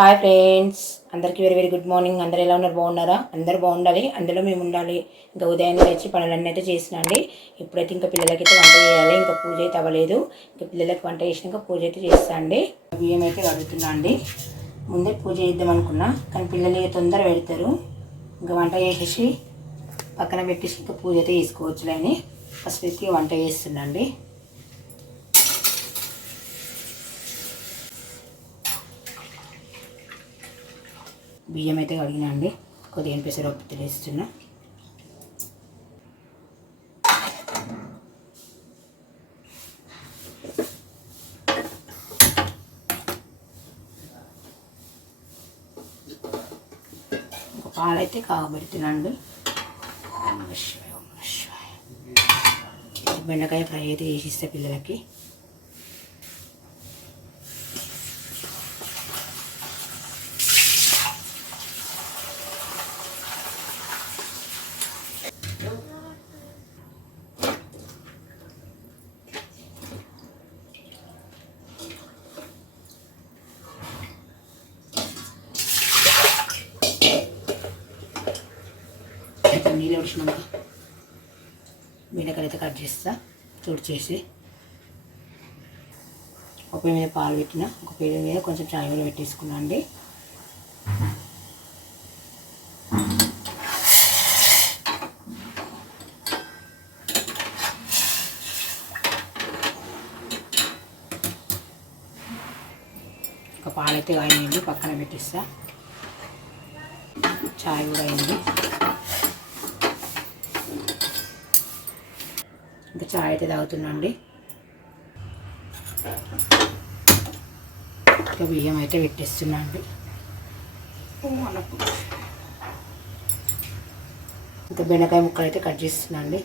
Hi friends, అందరికీ very very good morning. అందరు ఎలా ఉన్నారు? బాగున్నారా? అందరూ బాగుండాలి, అందులో మేము ఉండాలి. ఇంకా ఉదయాన్నే లేచి పనులన్నీ అయితే చేసినండి. ఇప్పుడైతే ఇంకా పిల్లలకి అయితే వంట చేయాలి. ఇంకా పూజ అయితే అవ్వలేదు. ఇంకా పిల్లలకి వంట చేసినాక పూజ అయితే చేస్తా అండి. బియ్యం అయితే కడుగుతున్నా అండి. ముందే పూజ చేద్దాం అనుకున్నా, కానీ పిల్లలు తొందర పెడతారు. ఇంకా వంట చేసేసి పక్కన పెట్టేసి ఇంకా పూజ అయితే చేసుకోవచ్చులే అని ఫస్ట్ అయితే వంట చేస్తున్నా అండి. బియ్యం అయితే కడిగినా అండి. కొద్దిగా పెసరపప్పు తెలిస్తున్నా. పాలైతే కాగబెడుతున్నా అండి. బెండకాయ ఫ్రై అయితే చేసిస్తే పిల్లలకి. నీళ్ళు వచ్చినాక బెండకాయలు అయితే కట్ చేస్తా తుడిచేసి. ఒక పొయ్యి మీద పాలు పెట్టిన, ఒక పొయ్యి మీద కొంచెం చాయ్ కూడా పెట్టేసుకున్నా అండి. ఒక పాలైతే కాయండి, పక్కన పెట్టేస్తా. చాయ్ కూడా అయింది. ఇంకా చాయ్ అయితే తాగుతున్నా అండి. ఇంకా బియ్యం అయితే పెట్టేస్తున్నా అండి. ఇంకా బెండకాయ ముక్కలు అయితే కట్ చేస్తున్నా అండి.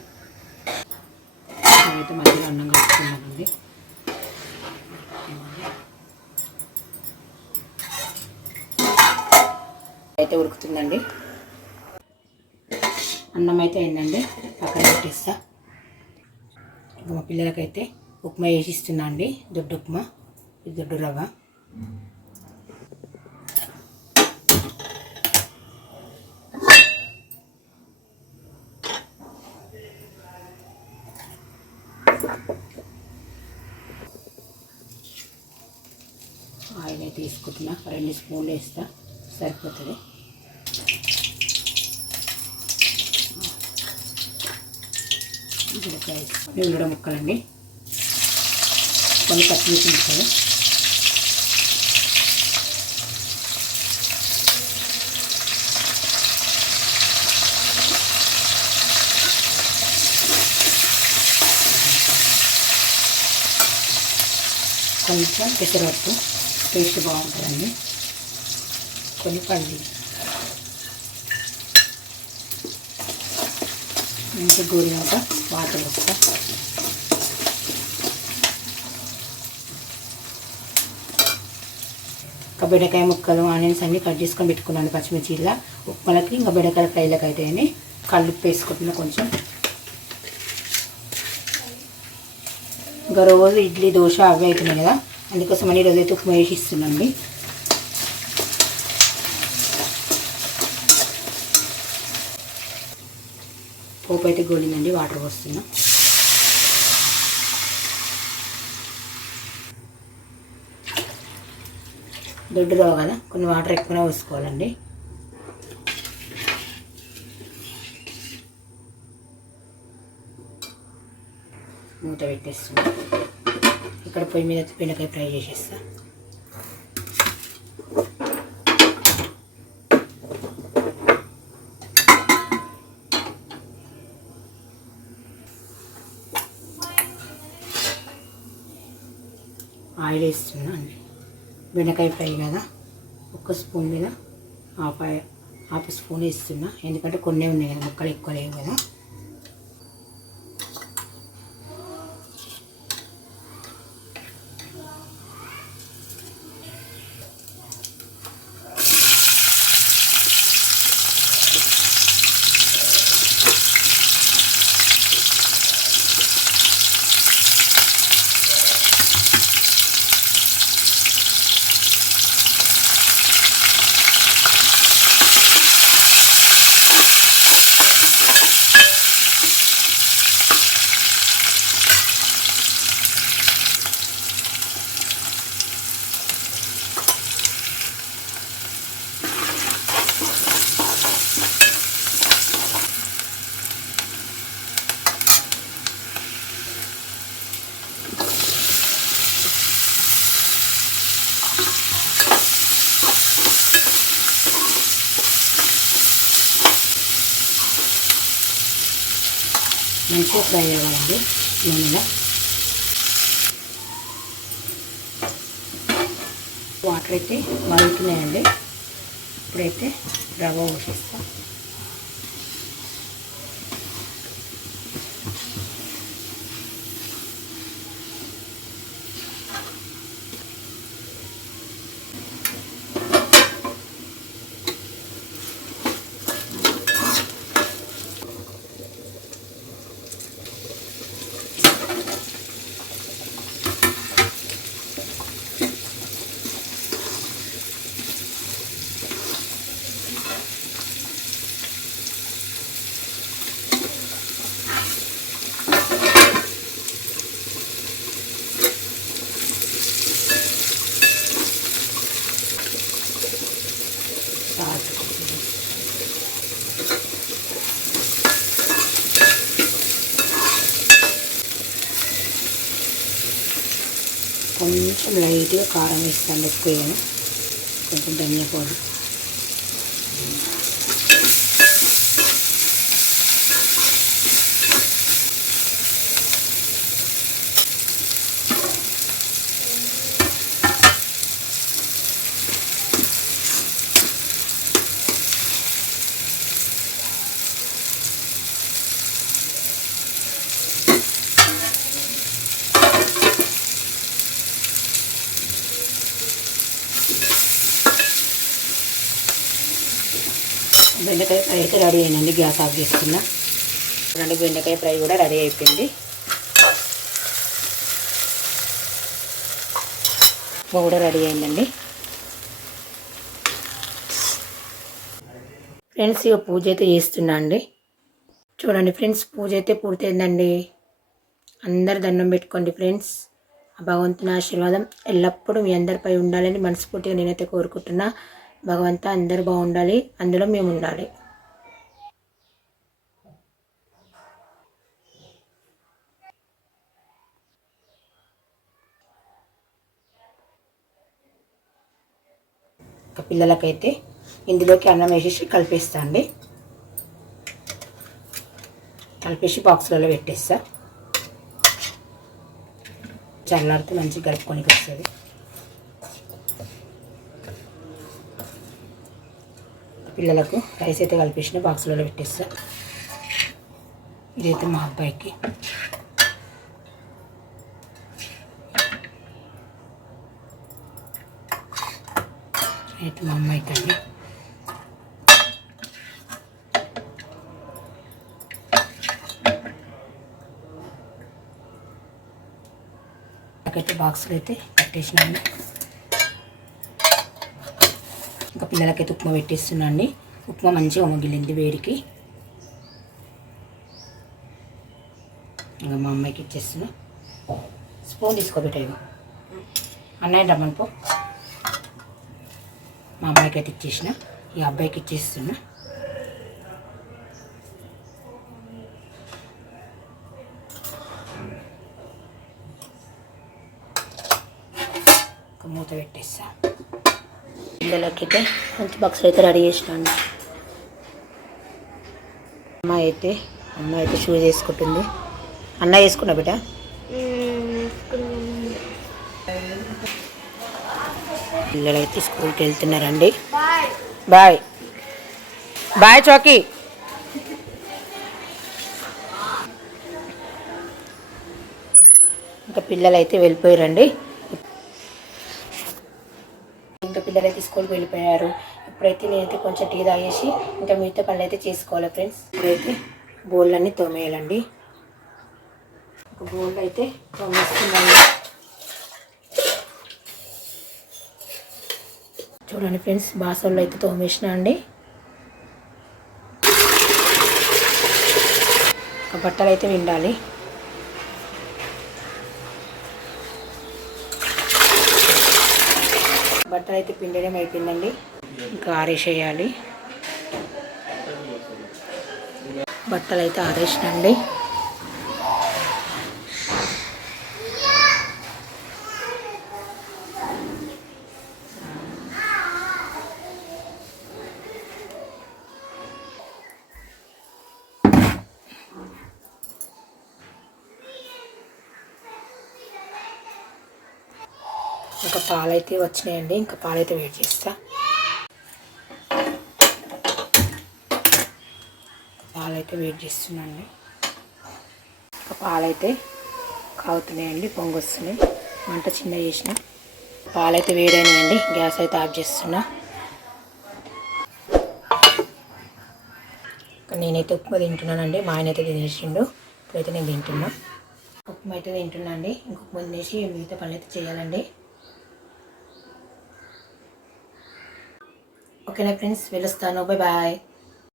అయితే మధ్యలో అన్నం కలుపుతున్నానండి. అయితే ఉడుకుతుందండి. అన్నం అయితే అయిందండి, పక్కన పెట్టేస్తా. ఇంకా మా పిల్లలకైతే ఉప్మా చేసి ఇస్తున్నా అండి. దొడ్డు ఉప్మా, ఇది దొడ్డు రవ్వ. ఆయిల్ అయితే తీసుకుంటున్నా, 2 స్పూన్లు వేస్తా, సరిపోతుంది. ఉల్లిగడ్డ ముక్కలండి, కొన్ని పచ్చిమిర్చి ముక్కలు, కొంచెం పెసరపప్పు టేస్ట్ బాగుంటుందండి, కొన్ని పల్లీలు, ఇంకా గోరినాక వాటర్ వస్తా. ఇంకా బెండకాయ ముక్కలు, ఆనియన్స్ అన్నీ కట్ చేసుకొని పెట్టుకున్నాను పచ్చిమిర్చిలా. ఉప్మాలకి ఇంకా బెండకాయ ఫ్రైలకు అయితే అని కల్లుప్పు వేసుకుంటున్నా కొంచెం. ఇంకా రోజు ఇడ్లీ దోశ అవే అవుతున్నాయి కదా, అందుకోసం అని ఈరోజు అయితే ఉప్మా వేసి ఇస్తున్నాండి. పోపు అయితే గోలిందండి, వాటర్ పోస్తున్నా. దొడ్డు రవ్వ కదా, కొన్ని వాటర్ ఎక్కువనే పోసుకోవాలండి. మూత పెట్టేస్తున్నా. ఇక్కడ పొయ్యి మీద బెండకాయ ఫ్రై చేసేస్తా. ఆయిల్ వేస్తున్నా అండి. బెండకాయ ఫ్రై కదా, 1 స్పూన్ మీద హాఫ్ స్పూన్ వేస్తున్నా, ఎందుకంటే కొన్ని ఉన్నాయి కదా, ముక్కలు ఎక్కువ లేవు కదా. మంచిగా ఫ్రై అవ్వాలండి నూనెలో. వాటర్ అయితే మరుగుతున్నాయండి. ఇప్పుడైతే రవ్వ పోసేస్తాం. కొంచెం లైట్గా కారం వేస్తాను, ఎక్కువ వేయను. కొంచెం ధనియా పౌడర్, బెండకాయ ఫ్రై అయితే రెడీ అయిందండి. గ్యాస్ ఆఫ్ చేస్తున్నా. చూడండి, బెండకాయ ఫ్రై కూడా రెడీ అయిపోయింది. ఉప్మా కూడా రెడీ అయిందండి. ఫ్రెండ్స్, ఇక పూజ అయితే చేస్తున్నా అండి. చూడండి ఫ్రెండ్స్, పూజ అయితే పూర్తయిందండి. అందరు దండం పెట్టుకోండి ఫ్రెండ్స్. ఆ భగవంతుని ఆశీర్వాదం ఎల్లప్పుడూ మీ అందరిపై ఉండాలని మనస్ఫూర్తిగా నేనైతే కోరుకుంటున్నా. భగవంతా అందరూ బాగుండాలి, అందులో మేము ఉండాలి. ఇంకా పిల్లలకైతే ఇందులోకి అన్నం వేసేసి కలిపేస్తా అండి. కలిపేసి బాక్స్లలో పెట్టేస్తా. చల్లారితే మంచిగా కలుపుకొని వస్తుంది. పిల్లలకు రైస్ అయితే కలిపేసిన బాక్స్లలో పెట్టేస్తా. ఇదైతే మా అబ్బాయికి. అయితే మా అమ్మాయికి అండి. నాకైతే బాక్సులు అయితే పెట్టేసినాను. ఇంకా పిల్లలకైతే ఉప్మా పెట్టేస్తున్నా అండి. ఉప్మా మంచిగా మగిలింది వేడికి. ఇంకా మా అమ్మాయికి ఇచ్చేస్తున్నా. స్పూన్ తీసుకోబెట్టాను. అన్నయ్య రమ్మని పో. మా అమ్మాయికి అయితే ఇచ్చేసిన. ఈ అబ్బాయికి ఇచ్చేస్తున్నా. మూత పెట్టేస్తా. పిల్లలకైతే మంచి బాక్స్ అయితే రెడీ చేసినాను. అమ్మాయి అయితే షూ వేసుకుంటుంది. అన్న వేసుకున్నా బిడ్డ. పిల్లలైతే స్కూల్కి వెళ్తున్నారండి. బాయ్ బాయ్ చౌకీ. ఇంకా పిల్లలైతే వెళ్ళిపోయారండి. ఇంకా పిల్లలైతే స్కూల్కి వెళ్ళిపోయారు. ఇప్పుడైతే నేనైతే కొంచెం టీ తాగేసి ఇంకా మిగతా పనులు అయితే చేసుకోవాలి ఫ్రెండ్స్. ఇప్పుడైతే బోళ్ళన్నీ తోమేయాలండి. ఒక బోళ్ళు అయితే తోమేస్తున్నాను. చూడండి ఫ్రెండ్స్, బాసోళ్ళు అయితే తోమేసిన అండి. బట్టలు అయితే విండాలి. బట్టలు అయితే పిండడం అయిపోయిందండి. ఇంకా ఆరేసేయాలి. బట్టలు అయితే ఆరేసినండి. ఇంకా పాలైతే వచ్చినాయండి. ఇంకా పాలైతే వేడి చేస్తా. పాలైతే వేడి చేస్తున్నాండి. ఇంకా పాలైతే కాగుతున్నాయండి, పొంగి వస్తున్నాయి. మంట చిన్న చేసిన. పాలైతే వేడైనాయండి. గ్యాస్ అయితే ఆఫ్ చేస్తున్నా. నేనైతే ఉప్మా తింటున్నానండి. మా ఆయన అయితే తినేసిండు. ఇప్పుడైతే నేను తింటున్నా. ఉప్మా అయితే తింటున్నా అండి. ఇంక ఉప్మా తినేసి మిగతా పనులు అయితే చేయాలండి. ఓకేనా ఫ్రెండ్స్, వెళ్ళొస్తాను. Bye bye.